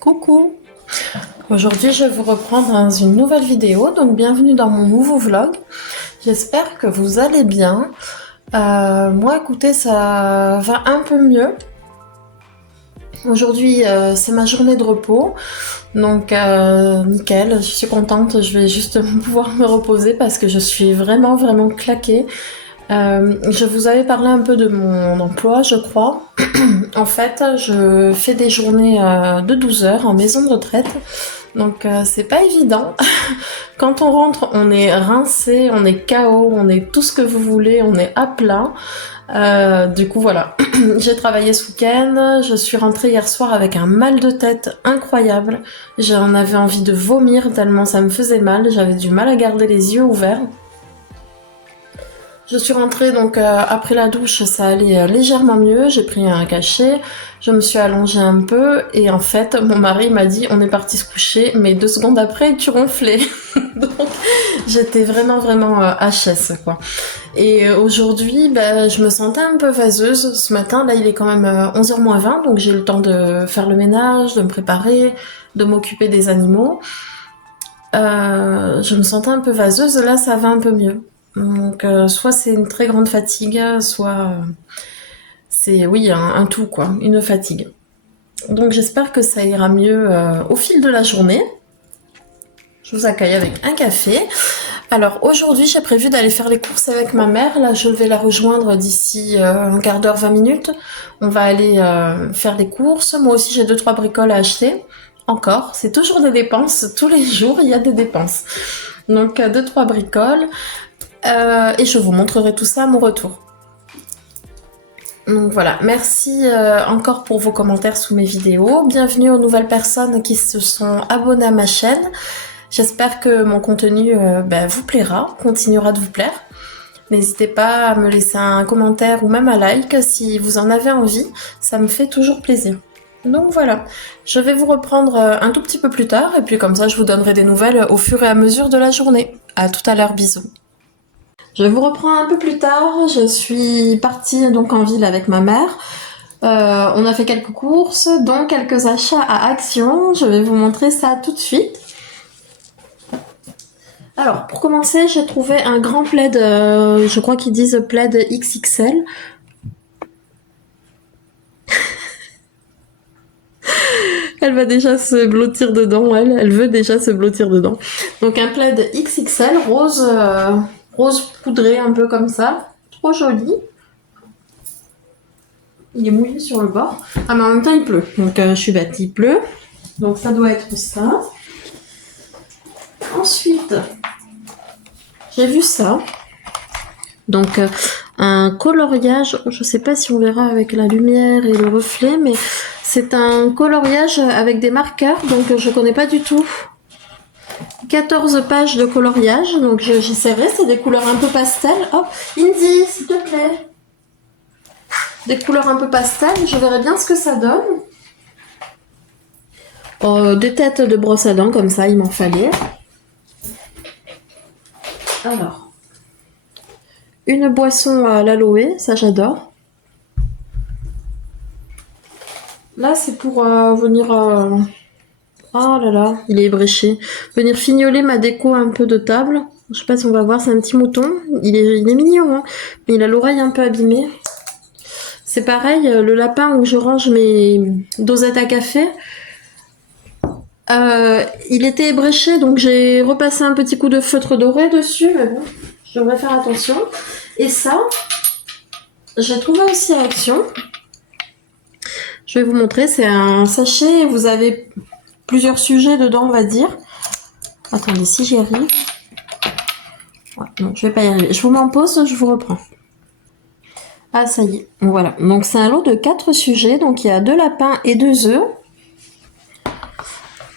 Coucou! Aujourd'hui je vais vous reprendre dans une nouvelle vidéo, donc bienvenue dans mon nouveau vlog. J'espère que vous allez bien. Moi écoutez, ça va un peu mieux. Aujourd'hui c'est ma journée de repos, donc nickel, je suis contente, je vais justement pouvoir me reposer parce que je suis vraiment claquée. Je vous avais parlé un peu de mon emploi, je crois. En fait, je fais des journées de 12 heures en maison de retraite, donc c'est pas évident. Quand on rentre, on est rincé, on est KO, on est tout ce que vous voulez, on est à plat. Du coup, voilà. J'ai travaillé ce week-end, je suis rentrée hier soir avec un mal de tête incroyable. J'en avais envie de vomir tellement ça me faisait mal, j'avais du mal à garder les yeux ouverts. Je suis rentrée donc après la douche, ça allait légèrement mieux, j'ai pris un cachet, je me suis allongée un peu et en fait mon mari m'a dit on est parti se coucher mais 2 secondes après tu ronflais. Donc j'étais vraiment HS quoi. Et aujourd'hui je me sentais un peu vaseuse ce matin, là il est quand même 11h moins 20 donc j'ai eu le temps de faire le ménage, de me préparer, de m'occuper des animaux. Je me sentais un peu vaseuse, là ça va un peu mieux. Donc soit c'est une très grande fatigue, soit c'est oui un tout quoi, une fatigue. Donc j'espère que ça ira mieux au fil de la journée. Je vous accueille avec un café. Alors aujourd'hui j'ai prévu d'aller faire les courses avec ma mère. Là je vais la rejoindre d'ici un quart d'heure, 20 minutes. On va aller faire les courses. Moi aussi j'ai 2-3 bricoles à acheter. Encore, c'est toujours des dépenses. Tous les jours il y a des dépenses. Donc 2-3 bricoles. Et je vous montrerai tout ça à mon retour. Donc voilà, merci encore pour vos commentaires sous mes vidéos. Bienvenue aux nouvelles personnes qui se sont abonnées à ma chaîne. J'espère que mon contenu vous plaira, continuera de vous plaire. N'hésitez pas à me laisser un commentaire ou même un like si vous en avez envie, ça me fait toujours plaisir. Donc voilà, je vais vous reprendre un tout petit peu plus tard et puis comme ça je vous donnerai des nouvelles au fur et à mesure de la journée. À tout à l'heure, bisous. Je vous reprends un peu plus tard, je suis partie donc en ville avec ma mère. On a fait quelques courses, dont quelques achats à Action. Je vais vous montrer ça tout de suite. Alors, pour commencer, j'ai trouvé un grand plaid, je crois qu'ils disent plaid XXL. Elle va déjà se blottir dedans, elle veut déjà se blottir dedans. Donc un plaid XXL, rose, rose poudré un peu comme ça, trop joli. Il est mouillé sur le bord. Ah mais en même temps il pleut, donc je suis bête, il pleut. Donc ça doit être ça. Ensuite, j'ai vu ça. Donc un coloriage, je sais pas si on verra avec la lumière et le reflet, mais c'est un coloriage avec des marqueurs, donc je connais pas du tout. 14 pages de coloriage, donc j'essaierai, c'est des couleurs un peu pastel. Oh, Indy, s'il te plaît. Des couleurs un peu pastel, je verrai bien ce que ça donne. Des têtes de brosse à dents, comme ça, il m'en fallait. Alors, une boisson à l'aloe, ça j'adore. Là, c'est pour venir... Oh là là, il est ébréché. Venir fignoler ma déco un peu de table. Je sais pas si on va voir, c'est un petit mouton. Il est mignon, hein, mais il a l'oreille un peu abîmée. C'est pareil, le lapin où je range mes dosettes à café, il était ébréché, donc j'ai repassé un petit coup de feutre doré dessus, mais bon, je devrais faire attention. Et ça, j'ai trouvé aussi à Action. Je vais vous montrer, c'est un sachet, vous avez plusieurs sujets dedans, on va dire. Attendez, si j'y arrive. Ouais, non, je vais pas y arriver. Je vous mets en pause, je vous reprends. Ah, ça y est, voilà. Donc c'est un lot de 4 sujets, donc il y a 2 lapins et 2 œufs.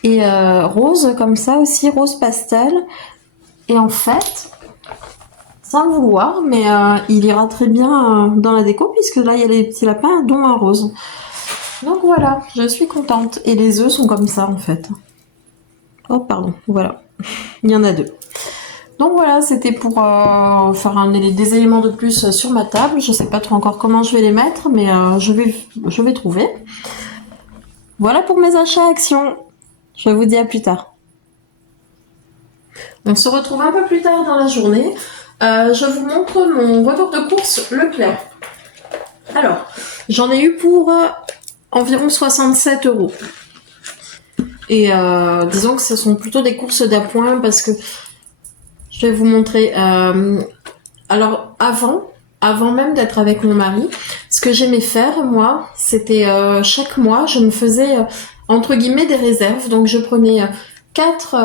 Et rose comme ça aussi, rose pastel. Et en fait, sans le vouloir, mais il ira très bien dans la déco, puisque là il y a les petits lapins, dont un rose. Donc voilà, je suis contente. Et les œufs sont comme ça en fait. Oh pardon, voilà. Il y en a 2. Donc voilà, c'était pour faire des éléments de plus sur ma table. Je sais pas trop encore comment je vais les mettre, mais je vais trouver. Voilà pour mes achats actions. Je vous dis à plus tard. On se retrouve un peu plus tard dans la journée. Je vous montre mon retour de course Leclerc. Alors, j'en ai eu pour environ 67 €. Et disons que ce sont plutôt des courses d'appoint parce que je vais vous montrer. Alors, avant même d'être avec mon mari, ce que j'aimais faire, moi, c'était chaque mois, je me faisais, entre guillemets, des réserves. Donc, je prenais quatre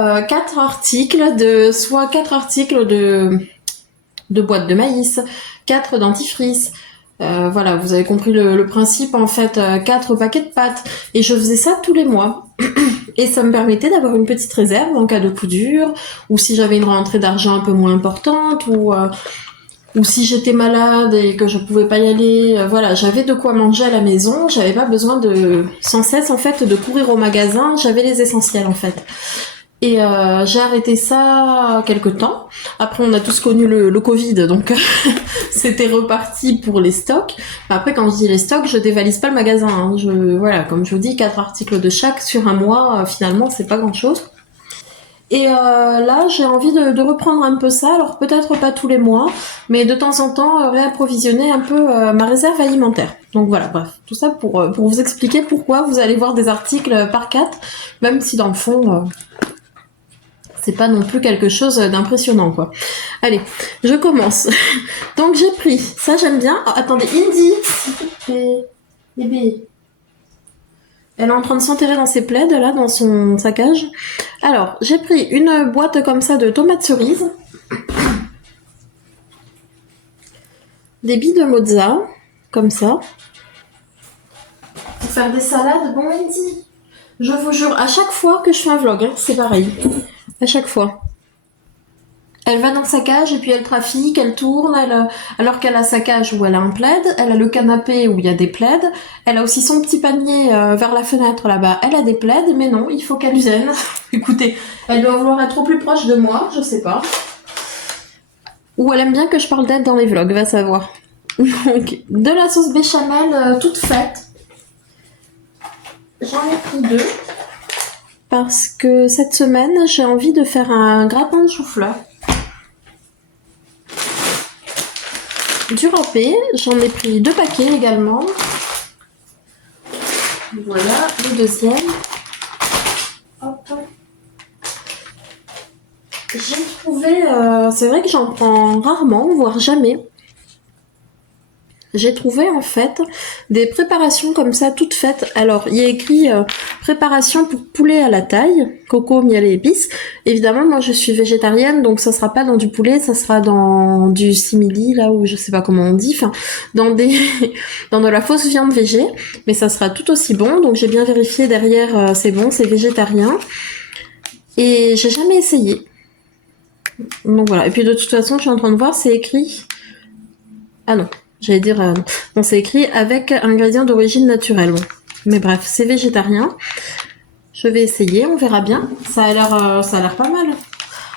articles soit 4 articles de boîtes de maïs, 4 dentifrices. Voilà, vous avez compris le principe, en fait, 4 paquets de pâtes. Et je faisais ça tous les mois. Et ça me permettait d'avoir une petite réserve en cas de coup dur, ou si j'avais une rentrée d'argent un peu moins importante, ou si j'étais malade et que je pouvais pas y aller, voilà, j'avais de quoi manger à la maison, j'avais pas besoin de sans cesse en fait de courir au magasin, j'avais les essentiels en fait. Et j'ai arrêté ça quelque temps. Après, on a tous connu le Covid, donc c'était reparti pour les stocks. Après, quand je dis les stocks, je dévalise pas le magasin. Hein. Voilà, comme je vous dis, 4 articles de chaque sur un mois, finalement, c'est pas grand-chose. Et là, j'ai envie de reprendre un peu ça. Alors peut-être pas tous les mois, mais de temps en temps, réapprovisionner un peu ma réserve alimentaire. Donc voilà, bref, tout ça pour vous expliquer pourquoi vous allez voir des articles par 4, même si dans le fond... c'est pas non plus quelque chose d'impressionnant, quoi. Allez, je commence. Donc, j'ai pris... Ça, j'aime bien. Oh, attendez, Indy, s'il te plaît. Bébé. Elle est en train de s'enterrer dans ses plaids, là, dans sa cage. Alors, j'ai pris une boîte comme ça de tomates cerises. Des billes de mozza, comme ça. Pour faire des salades. Bon, Indy, je vous jure, à chaque fois que je fais un vlog, hein, c'est pareil. À chaque fois. Elle va dans sa cage et puis elle trafique, elle tourne, alors qu'elle a sa cage où elle a un plaid, elle a le canapé où il y a des plaids, elle a aussi son petit panier vers la fenêtre là-bas, elle a des plaids, mais non, il faut qu'elle vienne. Écoutez, elle doit vouloir être au plus proche de moi, je sais pas. Ou elle aime bien que je parle d'elle dans les vlogs, va savoir. Donc, de la sauce béchamel toute faite. J'en ai pris 2. Parce que cette semaine, j'ai envie de faire un gratin de chou-fleur. Du râpé, j'en ai pris 2 paquets également. Voilà, le deuxième. Hop. J'ai trouvé, c'est vrai que j'en prends rarement, voire jamais. J'ai trouvé en fait des préparations comme ça toutes faites. Alors il y a écrit préparation pour poulet à la taille, coco, miel et épices. Évidemment moi je suis végétarienne donc ça sera pas dans du poulet, ça sera dans du simili là où je sais pas comment on dit, enfin dans dans de la fausse viande végé, mais ça sera tout aussi bon. Donc j'ai bien vérifié derrière, c'est bon, c'est végétarien et j'ai jamais essayé. Donc voilà, et puis de toute façon je suis en train de voir, c'est écrit, ah non, j'allais dire, bon, c'est écrit avec ingrédients d'origine naturelle. Bon. Mais bref, c'est végétarien. Je vais essayer, on verra bien. Ça a l'air pas mal.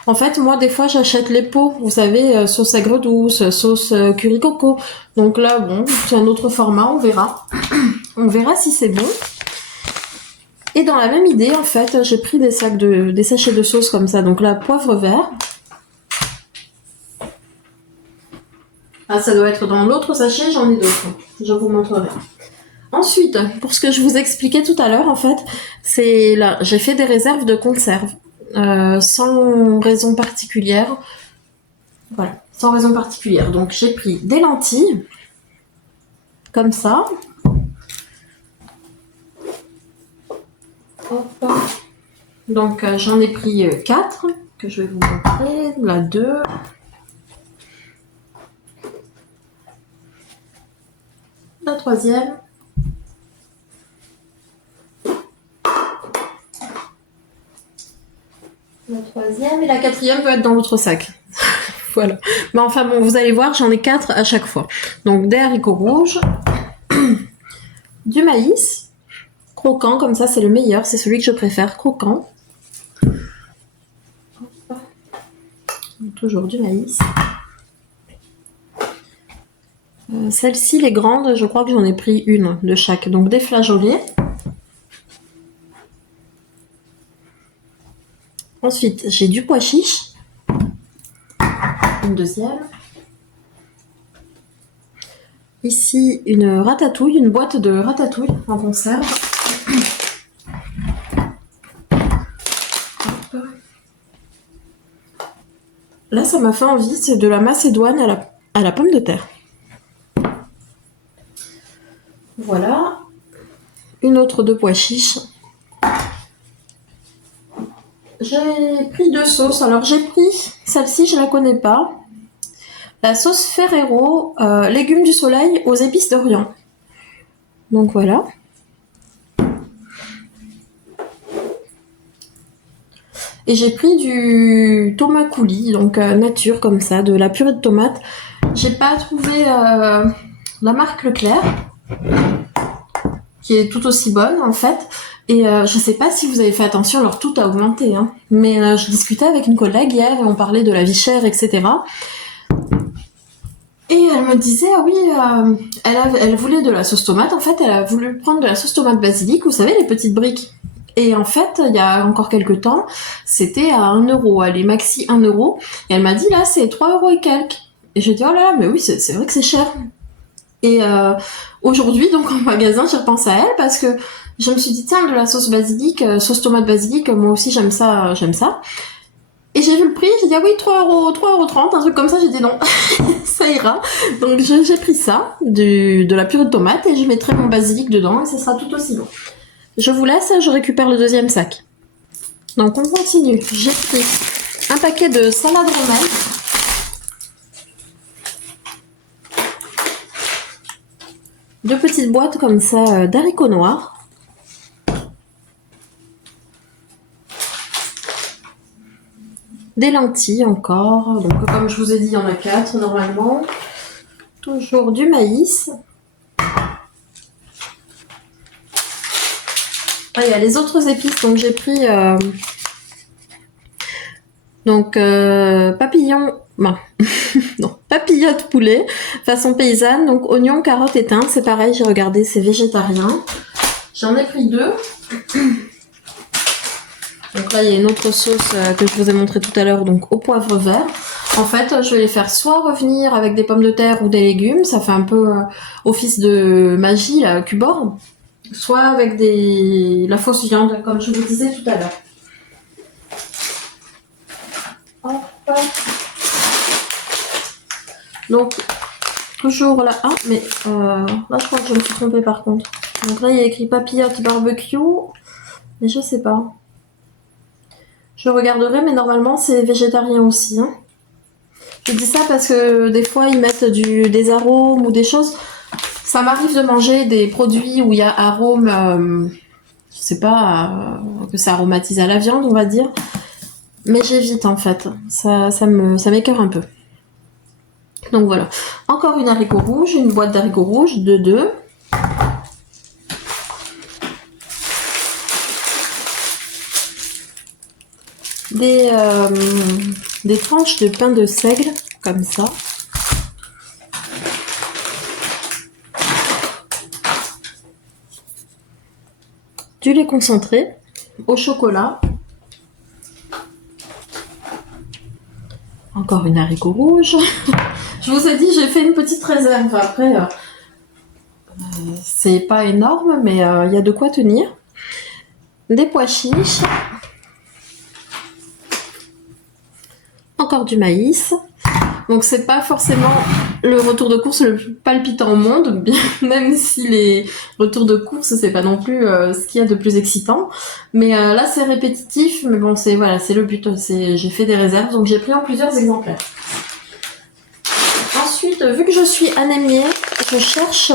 En fait, moi, des fois, j'achète les pots. Vous savez, sauce aigre douce, sauce curry coco. Donc là, bon, c'est un autre format, on verra. On verra si c'est bon. Et dans la même idée, en fait, j'ai pris des sachets de sauce comme ça. Donc là, poivre vert. Ah, ça doit être dans l'autre sachet, j'en ai d'autres. Je vous montrerai. Ensuite, pour ce que je vous expliquais tout à l'heure, en fait, c'est là, j'ai fait des réserves de conserve. Sans raison particulière. Voilà, sans raison particulière. Donc, j'ai pris des lentilles. Comme ça. Hop. Donc, j'en ai pris 4, que je vais vous montrer. Là, 2. La troisième. La troisième et la quatrième peut être dans l'autre sac. Voilà. Mais enfin bon, vous allez voir, j'en ai 4 à chaque fois. Donc des haricots rouges, du maïs, croquant, comme ça c'est le meilleur, c'est celui que je préfère, croquant. Toujours du maïs. Celle-ci, les grandes, je crois que j'en ai pris une de chaque. Donc des flageolets. Ensuite, j'ai du pois chiche. Une deuxième. Ici, une ratatouille, une boîte de ratatouille en conserve. Là, ça m'a fait envie, c'est de la macédoine à la pomme de terre. Voilà. Une autre de pois chiches. J'ai pris 2 sauces. Alors, j'ai pris celle-ci, je la connais pas. La sauce Ferrero, légumes du soleil aux épices d'Orient. Donc voilà. Et j'ai pris du tomate coulis, donc nature comme ça, de la purée de tomates. J'ai pas trouvé la marque Leclerc, qui est tout aussi bonne en fait. Et je sais pas si vous avez fait attention, alors tout a augmenté. Hein. Mais je discutais avec une collègue hier et on parlait de la vie chère, etc. Et elle me disait, ah oui, elle voulait de la sauce tomate. En fait, elle a voulu prendre de la sauce tomate basilic, vous savez, les petites briques. Et en fait, il y a encore quelques temps, c'était à 1 euro, elle est maxi 1 euro. Et elle m'a dit, là, c'est 3 euros et quelques. Et j'ai dit, oh là là, mais oui, c'est vrai que c'est cher. Et aujourd'hui, donc en magasin, j'y repense à elle parce que je me suis dit, tiens, de la sauce basilic, sauce tomate basilic, moi aussi j'aime ça, j'aime ça. Et j'ai vu le prix, j'ai dit, ah oui, 3,30 €, un truc comme ça, j'ai dit non, ça ira. Donc j'ai pris ça, de la purée de tomate, et je mettrai mon basilic dedans, et ça sera tout aussi bon. Je vous laisse, je récupère le deuxième sac. Donc on continue. J'ai pris un paquet de salade romaine. Deux petites boîtes comme ça d'haricots noirs. Des lentilles encore. Donc comme je vous ai dit, il y en a 4 normalement. Toujours du maïs. Ah, il y a les autres épices, donc j'ai pris papillon, non, non, papillote poulet, façon paysanne, donc oignons, carottes et thym, c'est pareil, j'ai regardé, c'est végétarien. J'en ai pris 2. Donc là, il y a une autre sauce que je vous ai montré tout à l'heure, donc au poivre vert. En fait, je vais les faire soit revenir avec des pommes de terre ou des légumes, ça fait un peu office de magie, là, cubord, soit avec la fausse viande, comme je vous disais tout à l'heure. Donc, toujours là. Ah, mais là, je crois que je me suis trompée par contre. Donc là, il y a écrit papillote barbecue, mais je sais pas. Je regarderai, mais normalement, c'est végétarien aussi. Hein. Je dis ça parce que des fois, ils mettent des arômes ou des choses. Ça m'arrive de manger des produits où il y a arôme, je sais pas, que ça aromatise à la viande, on va dire. Mais j'évite en fait. Ça m'écœure un peu. Donc voilà. Encore une haricot rouge, une boîte d'haricots rouges de 2. Des tranches de pain de seigle, comme ça. Du lait concentré au chocolat. Encore une haricot rouge. Je vous ai dit, j'ai fait une petite réserve. Après, c'est pas énorme, mais il y a de quoi tenir. Des pois chiches. Encore du maïs. Donc c'est pas forcément le retour de course le plus palpitant au monde, même si les retours de course c'est pas non plus ce qu'il y a de plus excitant. Mais là c'est répétitif, mais bon c'est le but. J'ai fait des réserves, donc j'ai pris en plusieurs exemplaires. Ensuite, vu que je suis anémiée, je cherche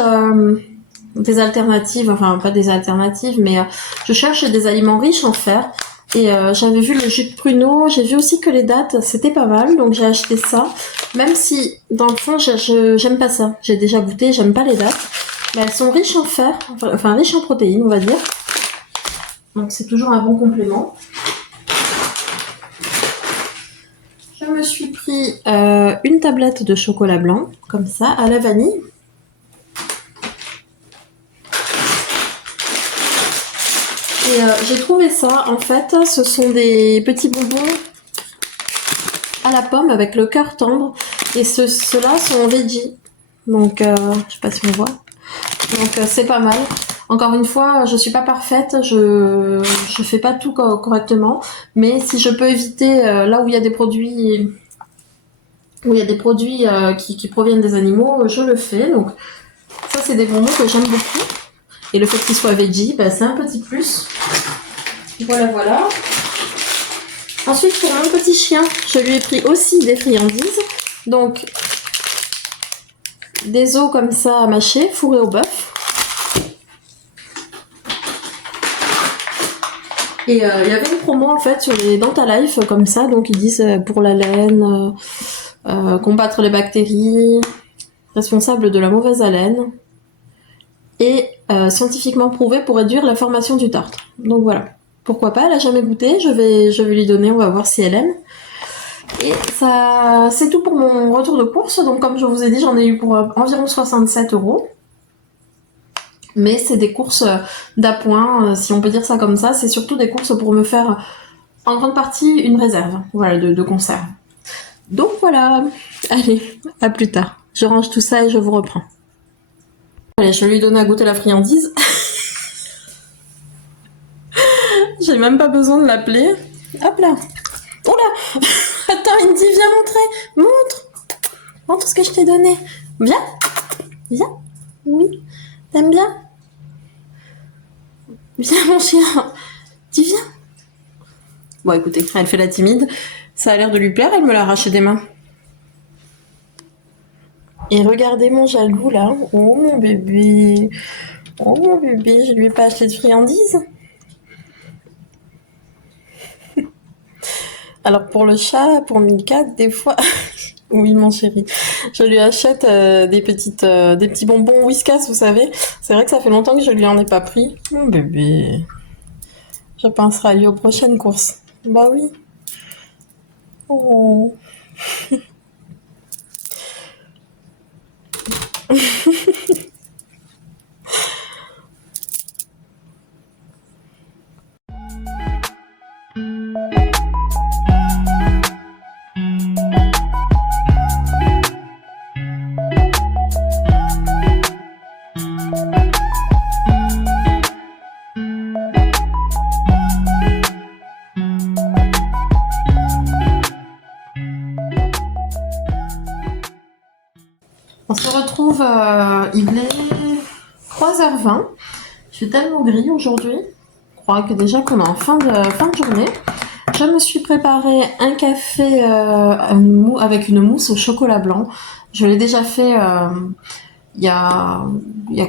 des alternatives, enfin pas des alternatives, mais je cherche des aliments riches en fer. Et j'avais vu le jus de pruneau, j'ai vu aussi que les dattes c'était pas mal, donc j'ai acheté ça. Même si dans le fond j'aime pas ça, j'ai déjà goûté, j'aime pas les dattes. Mais elles sont riches en fer, enfin riches en protéines on va dire. Donc c'est toujours un bon complément. Je me suis pris une tablette de chocolat blanc, comme ça, à la vanille. Et j'ai trouvé ça, en fait, ce sont des petits bonbons à la pomme avec le cœur tendre. Et ceux-là sont veggie. Donc, je sais pas si on voit. Donc, c'est pas mal. Encore une fois, je suis pas parfaite, je fais pas tout correctement. Mais si je peux éviter là où il y a des produits, qui proviennent des animaux, je le fais. Donc, ça, c'est des bonbons que j'aime beaucoup. Et le fait qu'ils soient veggie, bah, c'est un petit plus. Voilà, voilà. Ensuite, pour mon petit chien, je lui ai pris aussi des friandises. Donc, des os comme ça à mâcher, fourrés au bœuf. Et il y avait une promo en fait sur les Dentalife comme ça. Donc, ils disent pour la laine, combattre les bactéries, responsable de la mauvaise haleine. Et scientifiquement prouvé pour réduire la formation du tartre. Donc voilà. Pourquoi pas, elle a jamais goûté, je vais lui donner, on va voir si elle aime. Et ça, c'est tout pour mon retour de course. Donc comme je vous ai dit, j'en ai eu pour environ 67 €. Mais c'est des courses d'appoint, si on peut dire ça comme ça. C'est surtout des courses pour me faire, en grande partie, une réserve, voilà, de conserve. Donc voilà. Allez, à plus tard. Je range tout ça et je vous reprends. Allez, je vais lui donner à goûter la friandise. J'ai même pas besoin de l'appeler. Hop là. Oh là. Attends, il me dit, viens montrer. Montre ce que je t'ai donné. Viens. Viens. Oui. T'aimes bien? Viens, mon chien. Dis, viens. Bon, écoutez, elle fait la timide. Ça a l'air de lui plaire, elle me l'a arraché des mains. Et regardez mon jaloux, là. Oh, mon bébé. Oh, mon bébé, je lui ai pas acheté de friandises. Alors pour le chat, pour Milka, des fois, oui mon chéri, je lui achète des petits bonbons Whiskas, vous savez. C'est vrai que ça fait longtemps que je lui en ai pas pris. Mon bébé, je penserai à lui aux prochaines courses. Bah oui. Oh. On se retrouve, il est 3h20. Je suis tellement gris aujourd'hui. Je crois que déjà qu'on est en fin de journée. Je me suis préparé un café avec une mousse au chocolat blanc. Je l'ai déjà fait il y a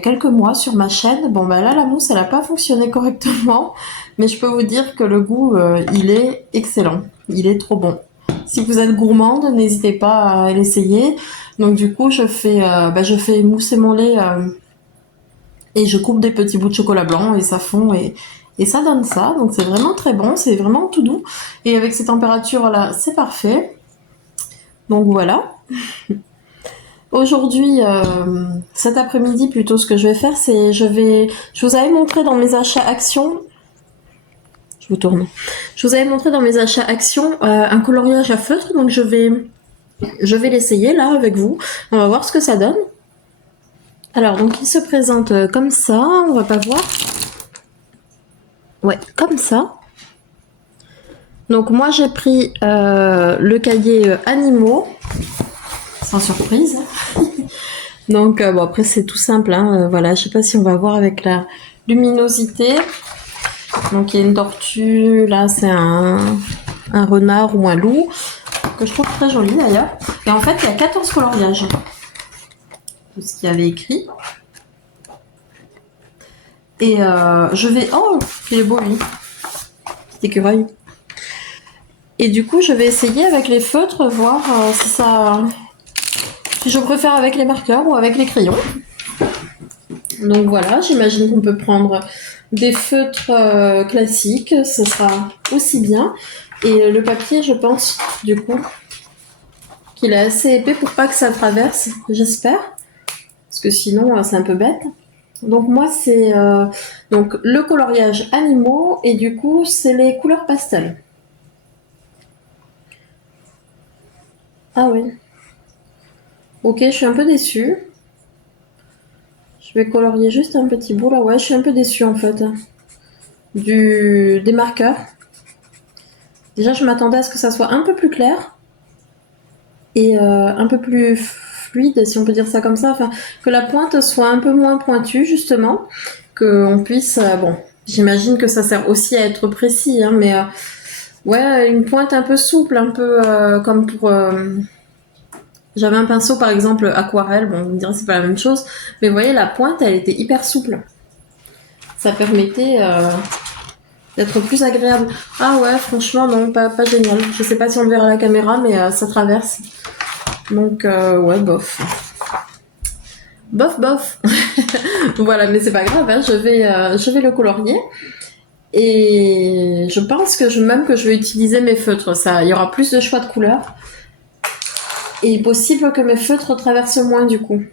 quelques mois sur ma chaîne. Bon bah là la mousse elle a pas fonctionné correctement, mais je peux vous dire que le goût il est excellent. Il est trop bon. Si vous êtes gourmande, n'hésitez pas à l'essayer. Donc du coup je fais mousser mon lait et je coupe des petits bouts de chocolat blanc et ça fond et ça donne ça. Donc c'est vraiment très bon, c'est vraiment tout doux. Et avec ces températures là, c'est parfait. Donc voilà. Aujourd'hui, cet après-midi plutôt, ce que je vais faire, c'est je vous avais montré dans mes achats Action. Je vous tourne. Je vous avais montré dans mes achats Action un coloriage à feutre, donc je vais l'essayer là avec vous. On va voir ce que ça donne. Alors donc il se présente comme ça, on va pas voir. Ouais, comme ça. Donc moi j'ai pris le cahier animaux, sans surprise. Donc bon après c'est tout simple, hein. Voilà, je sais pas si on va voir avec la luminosité. Donc il y a une tortue, là c'est un renard ou un loup, que je trouve très joli d'ailleurs. Et en fait il y a 14 coloriages. Tout ce qu'il y avait écrit. Et je vais... Oh, il est beau lui. Petit écureuil. Et du coup je vais essayer avec les feutres, voir si je préfère avec les marqueurs ou avec les crayons. Donc voilà, j'imagine qu'on peut prendre des feutres classiques, ce sera aussi bien. Et le papier, je pense, du coup, qu'il est assez épais pour pas que ça traverse, j'espère. Parce que sinon, c'est un peu bête. Donc moi c'est donc le coloriage animaux et du coup c'est les couleurs pastel. Ah oui. Ok, je suis un peu déçue. Je vais colorier juste un petit bout là. Ouais, je suis un peu déçue en fait. Des marqueurs. Déjà, je m'attendais à ce que ça soit un peu plus clair et un peu plus fluide, si on peut dire ça comme ça. Enfin, que la pointe soit un peu moins pointue justement, qu'on puisse. Bon, j'imagine que ça sert aussi à être précis, hein, mais ouais, une pointe un peu souple, un peu comme pour. J'avais un pinceau par exemple aquarelle, bon, vous me direz c'est pas la même chose, mais vous voyez la pointe, elle était hyper souple. Ça permettait d'être plus agréable. Ah ouais, franchement, non, pas génial. Je sais pas si on le verra à la caméra, mais ça traverse. Donc, ouais, bof. Bof, bof. Voilà, mais c'est pas grave, hein, je vais le colorier. Et je pense que même que je vais utiliser mes feutres. Ça, il y aura plus de choix de couleurs. Et possible que mes feutres traversent moins du coup.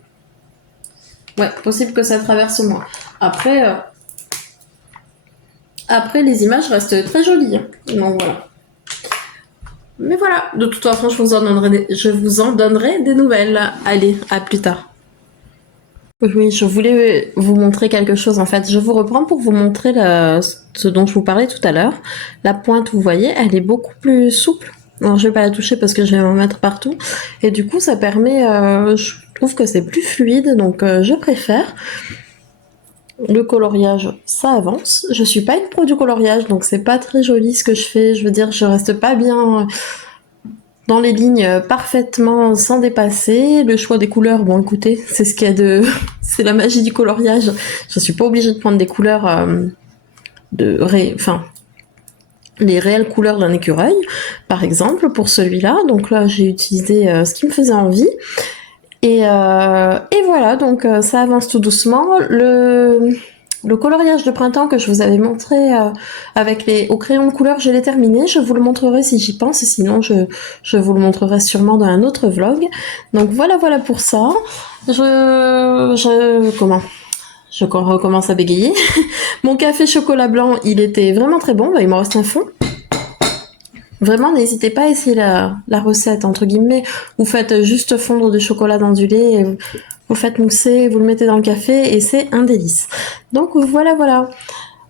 Ouais, possible que ça traverse moins. Après les images restent très jolies. Hein. Donc voilà. Mais voilà, de toute façon, je vous en donnerai des nouvelles. Allez, à plus tard. Oui, je voulais vous montrer quelque chose en fait. Je vous reprends pour vous montrer ce dont je vous parlais tout à l'heure. La pointe, vous voyez, elle est beaucoup plus souple. Alors je vais pas la toucher parce que je vais m'en mettre partout. Et du coup, ça permet, je trouve que c'est plus fluide, donc je préfère. Le coloriage, ça avance. Je suis pas une pro du coloriage, donc c'est pas très joli ce que je fais. Je veux dire, je reste pas bien dans les lignes parfaitement sans dépasser. Le choix des couleurs, bon écoutez, c'est ce qu'il y a de... c'est la magie du coloriage. Je suis pas obligée de prendre des couleurs les réelles couleurs d'un écureuil, par exemple, pour celui-là. Donc là, j'ai utilisé ce qui me faisait envie. Et voilà, donc ça avance tout doucement. Le coloriage de printemps que je vous avais montré au crayon de couleur, je l'ai terminé. Je vous le montrerai si j'y pense, sinon je vous le montrerai sûrement dans un autre vlog. Donc voilà pour ça. Je recommence à bégayer. Mon café chocolat blanc, il était vraiment très bon. Bah, il m'en reste un fond. Vraiment, n'hésitez pas à essayer la recette, entre guillemets. Vous faites juste fondre du chocolat dans du lait, et vous faites mousser, vous le mettez dans le café, et c'est un délice. Donc voilà.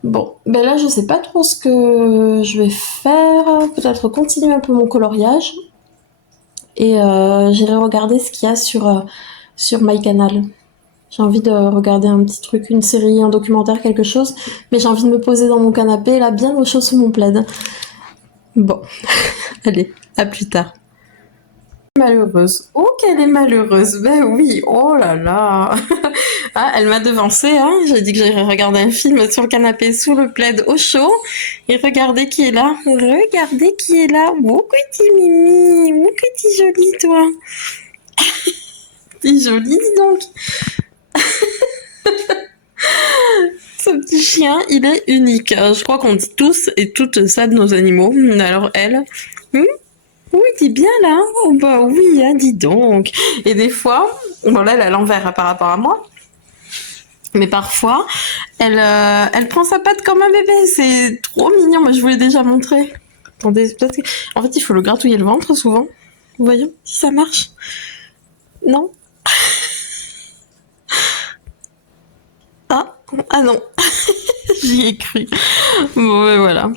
Bon, ben là, je sais pas trop ce que je vais faire. Peut-être continuer un peu mon coloriage. Et j'irai regarder ce qu'il y a sur MyCanal. J'ai envie de regarder un petit truc, une série, un documentaire, quelque chose. Mais j'ai envie de me poser dans mon canapé, là, bien au chaud sous mon plaid. Bon, allez, à plus tard. Malheureuse. Oh, qu'elle est malheureuse. Ben oui, oh là là. Ah, elle m'a devancée, hein. J'ai dit que j'allais regarder un film sur le canapé sous le plaid au chaud. Et regardez qui est là. Regardez qui est là. Oh, petit Mimi. Oh, petit joli, toi. T'es joli, dis donc. Ce petit chien, il est unique. Je crois qu'on dit tous et toutes ça de nos animaux. Alors elle, oui, t'es bien là. Oh, bah oui, hein, dis donc. Et des fois, bon là, elle est à l'envers hein, par rapport à moi. Mais parfois, elle prend sa patte comme un bébé. C'est trop mignon. Moi, je vous l'ai déjà montré. Attendez, peut-être que... En fait, il faut le gratouiller le ventre souvent. Voyons si ça marche. Non. Ah non. J'y ai cru. Bon, ben voilà.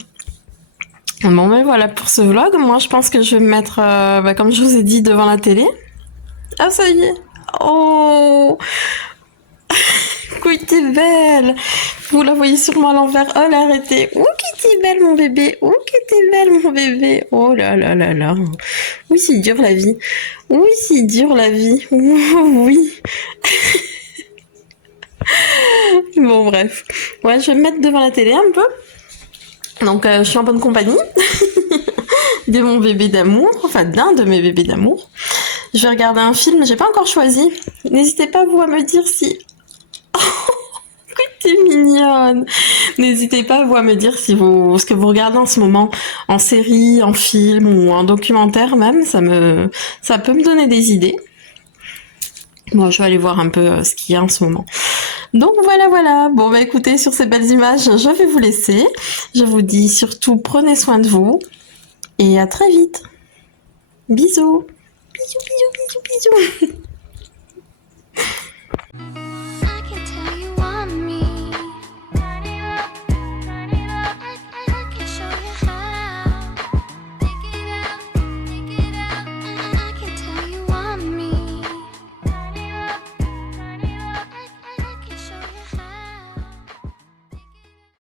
Bon, ben voilà pour ce vlog. Moi, je pense que je vais me mettre, comme je vous ai dit, devant la télé. Ah, ça y est. Oh, oui, t'es belle. Vous la voyez sûrement à l'envers. Oh, là, arrêtez. Oh, que t'es belle, mon bébé. Oh, que t'es belle, mon bébé. Oh là là là là. Oui, c'est dur la vie. Oui, c'est dur la vie. Oui. Bon, bref. Ouais, je vais me mettre devant la télé un peu. Donc, je suis en bonne compagnie de mon bébé d'amour, enfin d'un de mes bébés d'amour. Je vais regarder un film, j'ai pas encore choisi. N'hésitez pas vous à me dire si... Oh, t'es mignonne. N'hésitez pas vous à me dire si ce que vous regardez en ce moment, en série, en film ou en documentaire même, ça peut me donner des idées. Bon, je vais aller voir un peu ce qu'il y a en ce moment. Donc voilà, voilà. Bon, bah écoutez, sur ces belles images, je vais vous laisser. Je vous dis surtout, prenez soin de vous et à très vite. Bisous. Bisous, bisous, bisous, bisous.